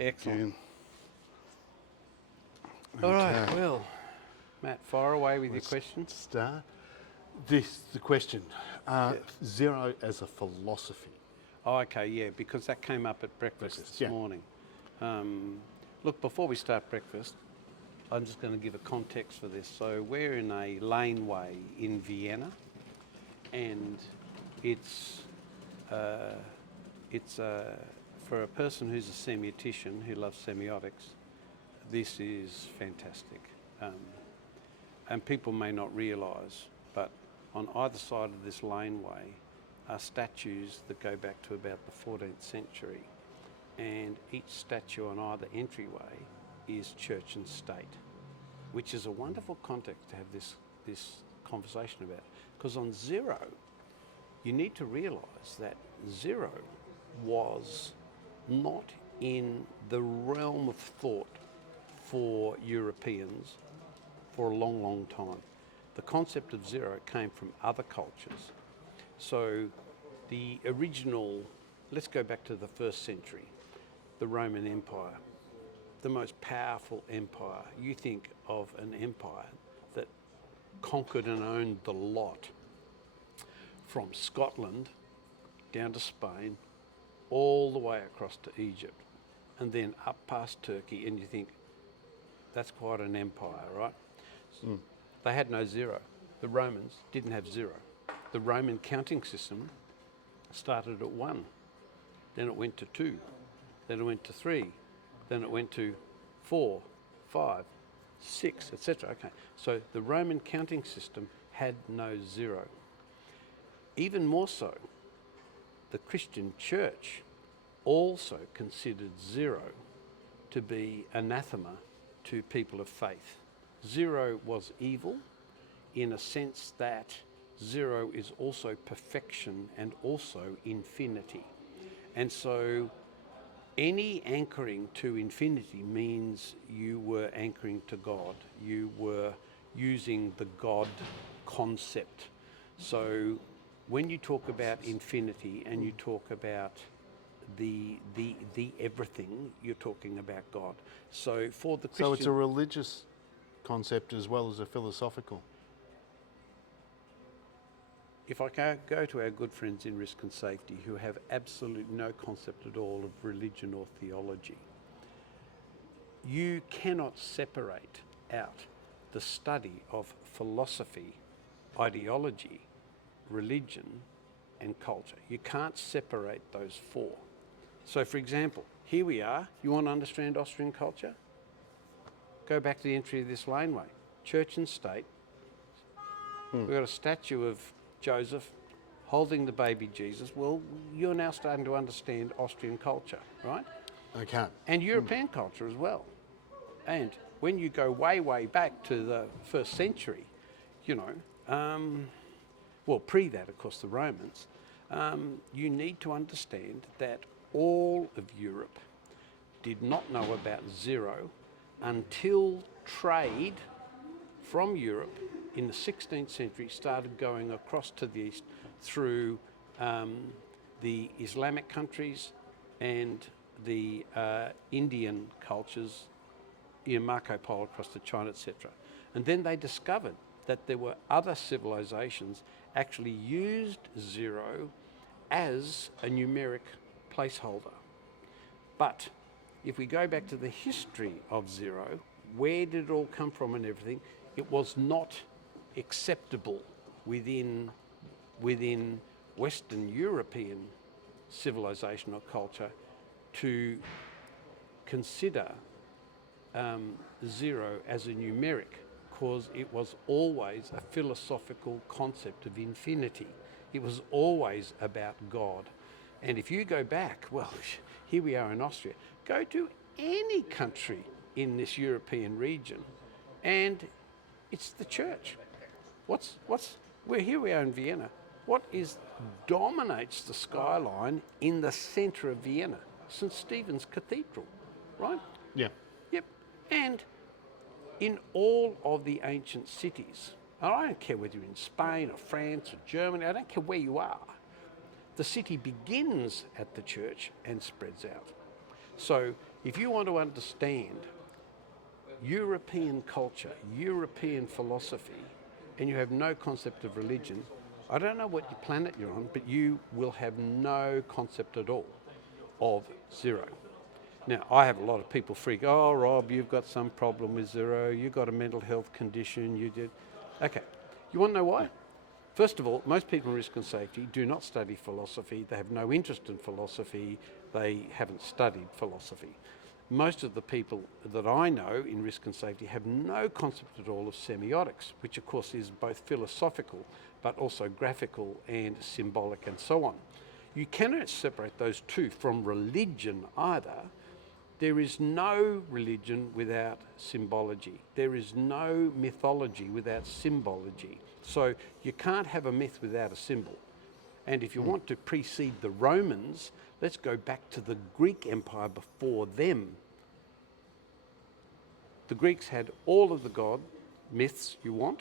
Excellent. Again. All right, well, Matt, fire away with your Let's questions. Start. The question. Zero as a philosophy. Oh, okay, yeah, because that came up at breakfast this morning. Look, before we start breakfast, I'm just going to give a context for this. So we're in a laneway in Vienna, and it's for a person who's a semiotician who loves semiotics, this is fantastic. And people may not realise, but on either side of this laneway are statues that go back to about the 14th century, and each statue on either entryway is church and state, which is a wonderful context to have this conversation about. Because on zero, you need to realise that zero was not in the realm of thought for Europeans for a long, long time. The concept of zero came from other cultures. So the original, let's go back to the 1st century, the Roman Empire, the most powerful empire. You think of an empire that conquered and owned the lot from Scotland down to Spain, all the way across to Egypt, and then up past Turkey, and you think, that's quite an empire, right? They had no zero. The Romans didn't have zero. The Roman counting system started at 1, then it went to 2, then it went to 3, then it went to 4, 5, 6, etc. Okay, so the Roman counting system had no zero. Even more so, the Christian church also considered zero to be anathema to people of faith. Zero was evil in a sense that zero is also perfection and also infinity. And so any anchoring to infinity means you were anchoring to God. You were using the God concept. So when you talk about infinity and you talk about the everything, you're talking about God. So for the Christian... So it's a religious concept as well as a philosophical. If I go to our good friends in Risk and Safety who have absolutely no concept at all of religion or theology, you cannot separate out the study of philosophy, ideology, religion and culture. You can't separate those four. So for example, here we are, you want to understand Austrian culture? Go back to the entry of this laneway, church and state. We've got a statue of Joseph holding the baby Jesus. Well, you're now starting to understand Austrian culture, right? Okay. And European culture as well. And when you go way, way back to the 1st century, you know, well, pre that, of course, the Romans, you need to understand that all of Europe did not know about zero until trade from Europe in the 16th century started going across to the east through the Islamic countries and the Indian cultures, you know, Marco Polo across to China, etc. And then they discovered that there were other civilizations actually used zero as a numeric placeholder. But if we go back to the history of zero, where did it all come from and everything? It was not acceptable within Western European civilization or culture to consider zero as a numeric, because it was always a philosophical concept of infinity. It was always about God. And if you go back, well, here we are in Austria, go to any country in this European region and it's the church. Here we are in Vienna. What dominates the skyline in the centre of Vienna? St. Stephen's Cathedral, right? Yeah. Yep. And in all of the ancient cities, and I don't care whether you're in Spain or France or Germany, I don't care where you are, the city begins at the church and spreads out. So If you want to understand European culture, European philosophy, and you have no concept of religion, I don't know what planet you're on, but you will have no concept at all of zero. Now, I have a lot of people freak, oh, Rob, you've got some problem with zero, you've got a mental health condition, you did. Okay, you want to know why? First of all, most people in risk and safety do not study philosophy, they have no interest in philosophy, they haven't studied philosophy. Most of the people that I know in risk and safety have no concept at all of semiotics, which of course is both philosophical but also graphical and symbolic and so on. You cannot separate those two from religion either. There is no religion without symbology. There is no mythology without symbology. So you can't have a myth without a symbol. And if you want to precede the Romans, let's go back to the Greek Empire before them. The Greeks had all of the god myths you want.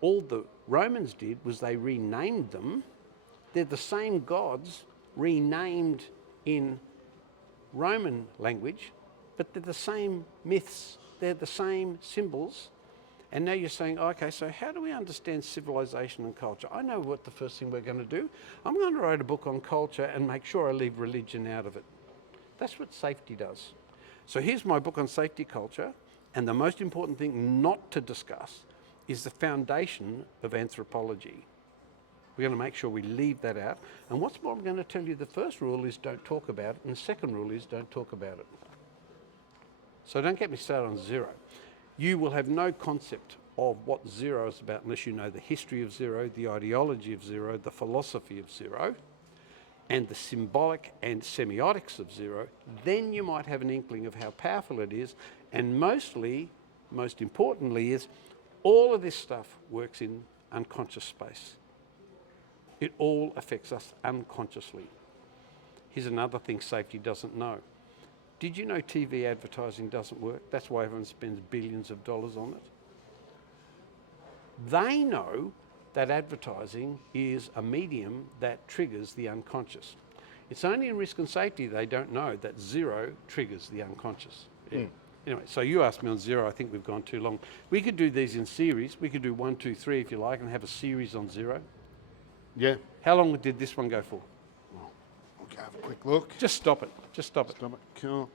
All the Romans did was they renamed them. They're the same gods renamed in Roman language, but they're the same myths, they're the same symbols. And now you're saying, okay, so how do we understand civilization and culture? I know what the first thing we're going to do. I'm going to write a book on culture and make sure I leave religion out of it. That's what safety does. So here's my book on safety culture, and the most important thing not to discuss is the foundation of anthropology. We're going to make sure we leave that out. And what's more, I'm going to tell you the first rule is don't talk about it, and the second rule is don't talk about it. So don't get me started on zero. You will have no concept of what zero is about unless you know the history of zero, the ideology of zero, the philosophy of zero, and the symbolic and semiotics of zero. Then you might have an inkling of how powerful it is, and most importantly is all of this stuff works in unconscious space. It all affects us unconsciously. Here's another thing safety doesn't know. Did you know TV advertising doesn't work? That's why everyone spends billions of dollars on it. They know that advertising is a medium that triggers the unconscious. It's only in risk and safety they don't know that zero triggers the unconscious. Yeah. Anyway, so you asked me on zero, I think we've gone too long. We could do these in series. We could do 1, 2, 3 if you like and have a series on zero. Yeah. How long did this one go for? Well, we'll have a quick look. Just stop it. Just stop it. Stop it. Cool.